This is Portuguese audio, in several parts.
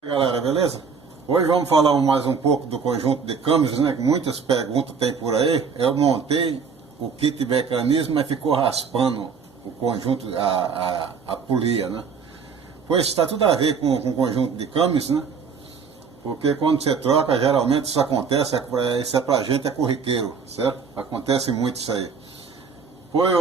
Galera, beleza? Hoje vamos falar mais um pouco do conjunto de câmeras, né? Que muitas perguntas tem por aí. Eu montei o kit mecanismo, mas ficou raspando o conjunto, a polia, né? Pois está tudo a ver com o conjunto de câmeras, né? Porque quando você troca, geralmente isso acontece, isso é pra gente, é corriqueiro, certo? Acontece muito isso aí. Foi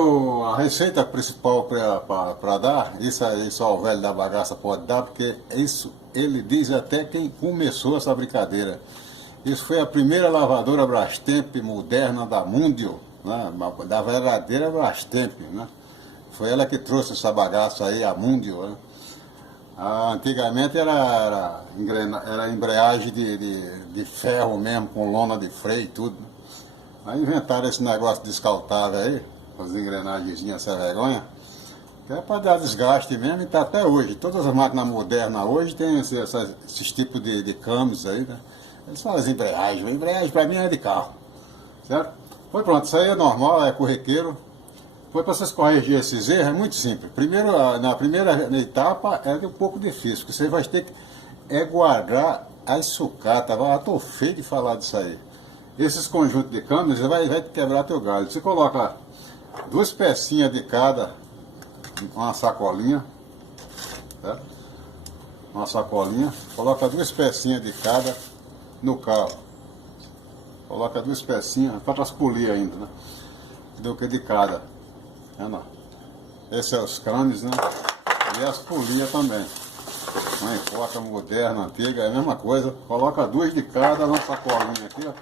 a receita principal para dar, isso aí só o velho da bagaça pode dar, porque isso ele diz até quem começou essa brincadeira. Isso foi a primeira lavadora Brastemp moderna da Mundio, né? Da verdadeira Brastemp, né? Foi ela que trouxe essa bagaça aí, a Mundio, né? Antigamente era embreagem de ferro mesmo, com lona de freio e tudo, né? Aí inventaram esse negócio descaltável aí, as engrenagenzinhas sem vergonha, que é para dar desgaste mesmo, e tá até hoje. Todas as máquinas modernas hoje tem esses tipos de câmbios aí, né? Eles fazem embreagem. A embreagem para mim é de carro, certo? Foi pronto, isso aí é normal, é corriqueiro. Foi para vocês corrigir esses erros, é muito simples. Primeiro, na primeira etapa é um pouco difícil, porque você vai ter que guardar as sucatas. Eu tô feio de falar disso aí. Esses conjuntos de câmbios vai quebrar teu galho. Você coloca duas pecinhas de cada, uma sacolinha, tá? Uma sacolinha, coloca duas pecinhas de cada no carro. Coloca duas pecinhas, para polir ainda, né? Do que de cada. Esses são os câmbios, né? E as polias também. Não importa, moderna, antiga, é a mesma coisa. Coloca duas de cada na sacolinha aqui, ó.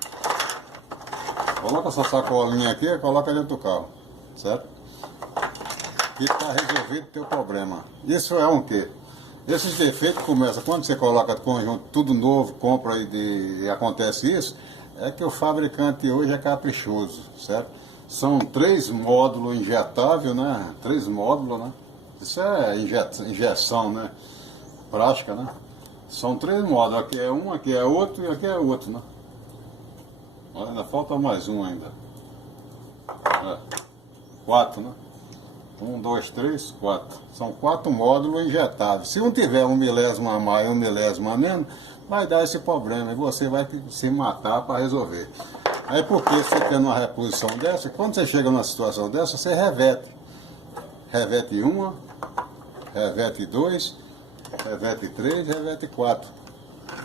Coloca essa sacolinha aqui e coloca dentro do carro, certo? E está resolvido o teu problema. Isso é um quê? Esses defeitos começam, quando você coloca conjunto tudo novo, compra e acontece isso, é que o fabricante hoje é caprichoso, certo? São 3 módulos injetáveis, né? 3 módulos, né? Isso é injeção, né? Prática, né? São 3 módulos, aqui é um, aqui é outro e aqui é outro, né? Ainda falta mais um ainda. 4, né? 1, 2, 3, 4. São 4 módulos injetáveis. Se um tiver 1 milésimo a mais e 1 milésimo a menos, vai dar esse problema e você vai se matar para resolver. Aí porque você tendo uma reposição dessa, quando você chega numa situação dessa, você revete. Revete 1, revete 2, revete 3, revete 4.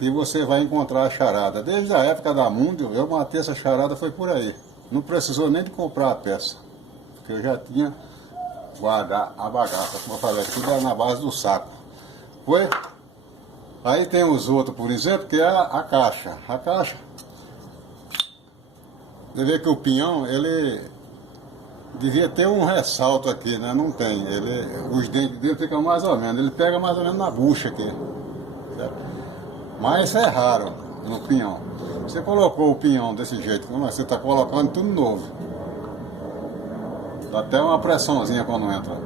E você vai encontrar a charada. Desde a época da Mundio, eu matei essa charada, foi por aí. Não precisou nem de comprar a peça, porque eu já tinha guardado a bagaça, como eu falei, tudo é na base do saco. Foi? Aí tem os outros, por exemplo, que é a caixa. A caixa, você vê que o pinhão, ele devia ter um ressalto aqui, né? Não tem. Os dentes dele ficam mais ou menos, ele pega mais ou menos na bucha aqui, certo? Mas isso é raro no pinhão. Você colocou o pinhão desse jeito, mas você está colocando tudo novo. Dá até uma pressãozinha quando entra.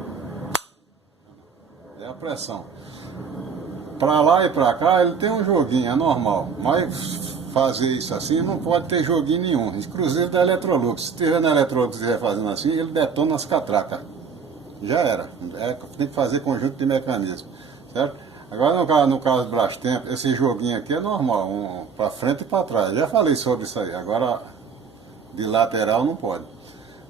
É a pressão. Para lá e para cá ele tem um joguinho, é normal. Mas fazer isso assim não pode ter joguinho nenhum. Inclusive da Electrolux. Se tiver na Electrolux e estiver fazendo assim, ele detona as catracas. Já era. Tem que fazer conjunto de mecanismo, certo? Agora no caso do Brastemp, esse joguinho aqui é normal, para frente e para trás. Já falei sobre isso aí. Agora de lateral não pode.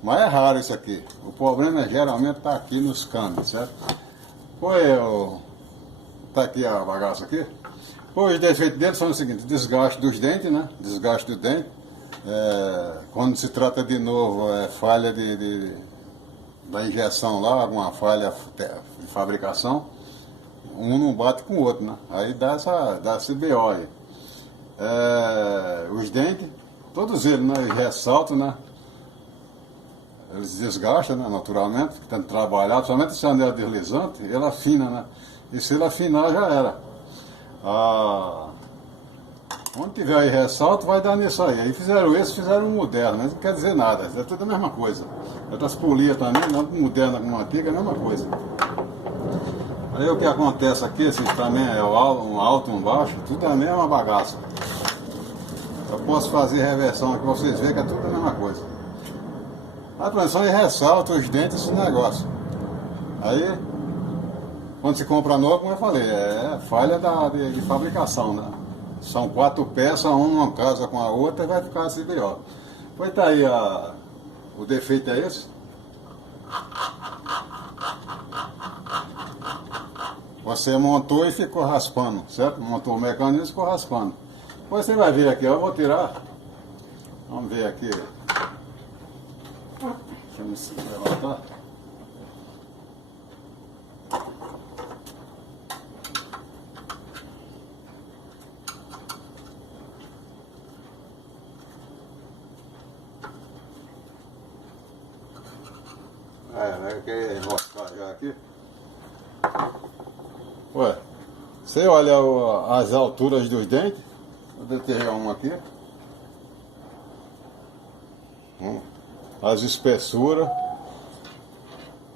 Mas é raro isso aqui. O problema geralmente está aqui nos câmbios, certo? Tá aqui a bagaça aqui. Os defeitos dele são o seguinte: desgaste dos dentes, né? Desgaste do dente. Quando se trata de novo, falha da injeção lá, alguma falha de fabricação. Um não bate com o outro, né? Aí dá esse BO aí. Os dentes, todos eles, né? Eles ressaltam, né? Eles desgastam, né? Naturalmente, tentando trabalhar, somente esse anel deslizante, ele afina, né? E se ele afinar, já era. Onde tiver aí ressalto, vai dar nisso aí. Aí fizeram esse, fizeram um moderno, mas não quer dizer nada, é tudo a mesma coisa. Outras polias também, tanto moderna como antiga, é a mesma coisa. Aí o que acontece aqui, assim, também é um alto, um baixo, tudo também é uma bagaça. Eu posso fazer reversão aqui pra vocês verem que é tudo a mesma coisa. A transmissão ressalta os dentes, esse negócio. Aí quando se compra novo, como eu falei, é falha de fabricação, né? São 4 peças, uma casa com a outra e vai ficar assim melhor. Pois tá aí, o defeito é esse. Você montou e ficou raspando, certo? Montou o mecanismo e ficou raspando. Depois você vai ver aqui, eu vou tirar. Vamos ver aqui. Deixa eu me levantar. Quer enroscar já aqui? Ué, você olha as alturas dos dentes. Vou deterrar um aqui. As espessuras.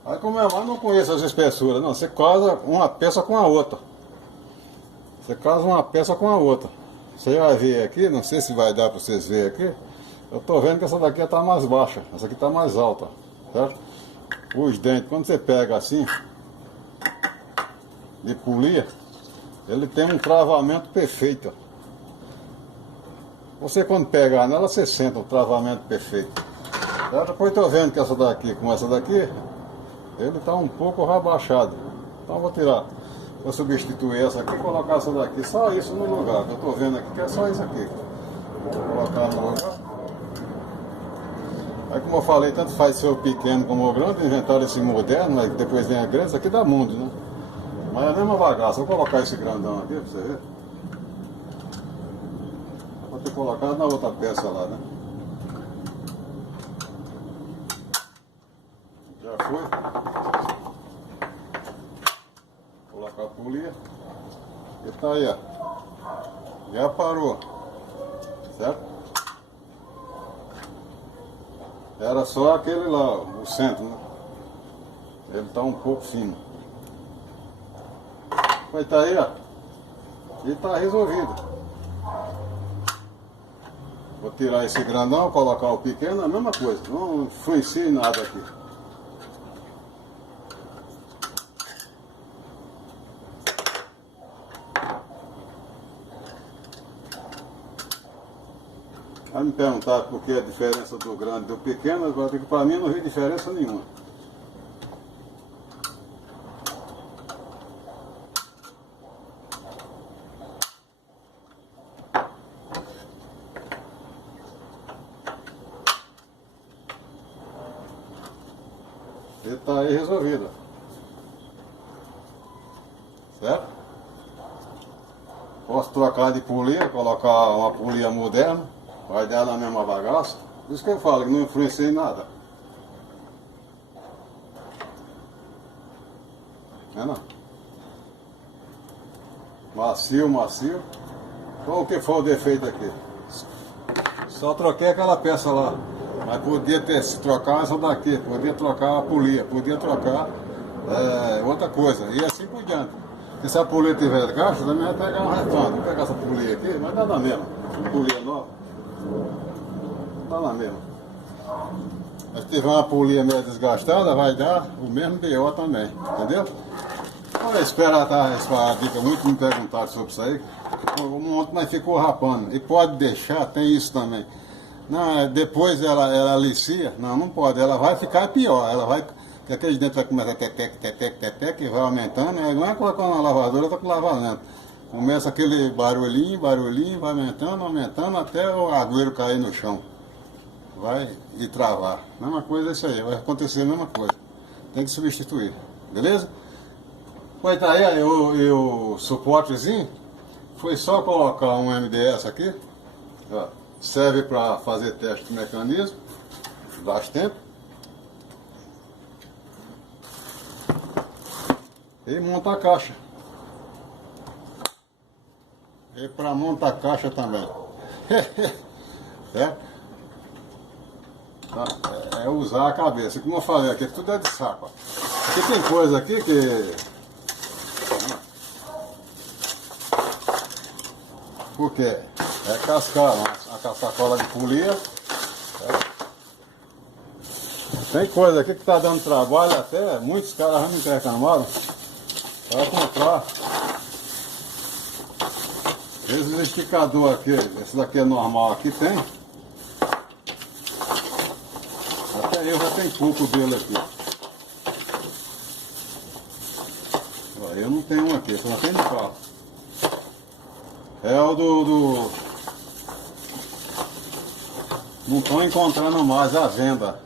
Aí como eu não conheço as espessuras, não, você casa uma peça com a outra. Você casa uma peça com a outra. Você vai ver aqui, não sei se vai dar para vocês verem aqui. Eu tô vendo que essa daqui está mais baixa, essa aqui está mais alta, certo? Os dentes, quando você pega assim, de polia, ele tem um travamento perfeito. Você quando pegar nela, você sente o travamento perfeito. Depois estou vendo que essa daqui, com essa daqui, ele está um pouco rebaixado. Então eu vou tirar, vou substituir essa aqui e colocar essa daqui, só isso no lugar. Eu estou vendo aqui que é só isso aqui. Vou colocar no lugar. Aí como eu falei, tanto faz ser o pequeno como o grande, inventaram esse moderno, aí depois vem a grande, isso aqui dá mundo, né? Mas é a mesma bagaça, vou colocar esse grandão aqui pra você ver. Vou ter colocado na outra peça lá, né? Já foi. Vou colocar a polia. E tá aí, ó. Já parou. Certo? Era só aquele lá, o centro, né? Ele está um pouco fino. Mas tá aí, ó. E tá resolvido. Vou tirar esse grandão, colocar o pequeno, a mesma coisa. Não influencia nada aqui. Vai me perguntar por que a diferença do grande e do pequeno, porque para mim não vê diferença nenhuma. Ele está aí resolvido. Certo? Posso trocar de polia, colocar uma polia moderna. Vai dar na mesma bagaça. Por isso que eu falo que não influencia em nada. É não? Macio, macio. Qual que foi o defeito aqui? Só troquei aquela peça lá. Mas podia ter se trocar essa daqui, podia trocar a polia, podia trocar outra coisa. E assim por diante. Se essa polia tiver gasto, também vai pegar um retorno. Vou pegar essa polia aqui, mas dá na mesma. Polia nova. Tá lá mesmo. Mas se tiver uma polia meio desgastada, vai dar o mesmo BO também, entendeu? Olha, espera, tá? Essa dica, muito me perguntaram sobre isso aí. Um monte, mas ficou rapando. E pode deixar, tem isso também. Não, depois ela alicia, não pode, ela vai ficar pior. Ela vai, que aquele dentro vai começar a que vai aumentando, não é colocando na lavadora, tá com lavamento. Começa aquele barulhinho, vai aumentando, até o agüeiro cair no chão. Vai e travar. Mesma coisa é isso aí, vai acontecer a mesma coisa. Tem que substituir, beleza? Pois tá aí, o suportezinho, foi só colocar um MDS aqui, ó, serve para fazer teste de mecanismo, bastante. E monta a caixa. E para montar a caixa também. É usar a cabeça. Como eu falei aqui, tudo é de saco. Aqui tem coisa aqui que... Por quê? É cascar, a sacola de polia. Tem coisa aqui que está dando trabalho até, muitos caras já me reclamaram. Vai comprar. Esse liquidificador aqui, esse daqui é normal, aqui tem. Até eu já tenho pouco dele aqui. Eu não tenho um aqui, só tem no carro. É o do... Não estou encontrando mais a venda.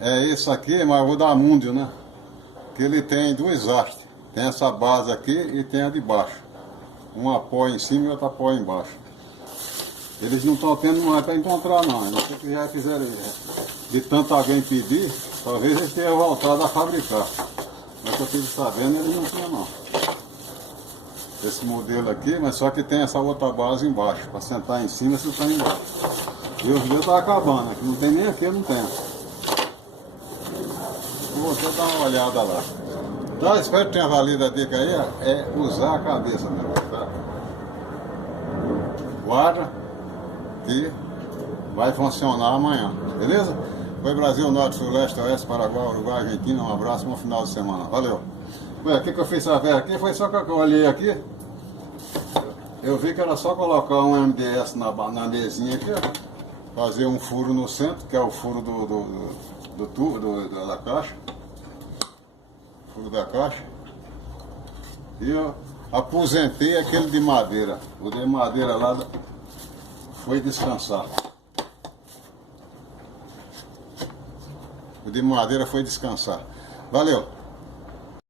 É esse aqui, mas eu vou dar Mundio, né? Que ele tem duas hastes. Tem essa base aqui e tem a de baixo. Um apoio em cima e outro apoio embaixo. Eles não estão tendo mais para encontrar não. Não sei que já fizeram de tanto alguém pedir, talvez eles tenham voltado a fabricar. Mas que eu fiquei sabendo, eles não tinham não. Esse modelo aqui, mas só que tem essa outra base embaixo. Para sentar em cima, você está embaixo. E os meus estão acabando, aqui não tem nem aqui, não tem. Vou até dar uma olhada lá. Tá, espero que tenha valido a dica aí, é usar a cabeça mesmo, tá? Guarda que vai funcionar amanhã, beleza? Foi Brasil, Norte, Sul, Leste, Oeste, Paraguai, Uruguai, Argentina, um abraço, bom final de semana, valeu! Ué, o que eu fiz saber aqui foi só que eu olhei aqui, eu vi que era só colocar um MDS na mesinha aqui, ó, fazer um furo no centro, que é o furo do tubo, da caixa, furo da caixa, e eu aposentei aquele de madeira, o de madeira lá foi descansar. O de madeira foi descansar. Valeu!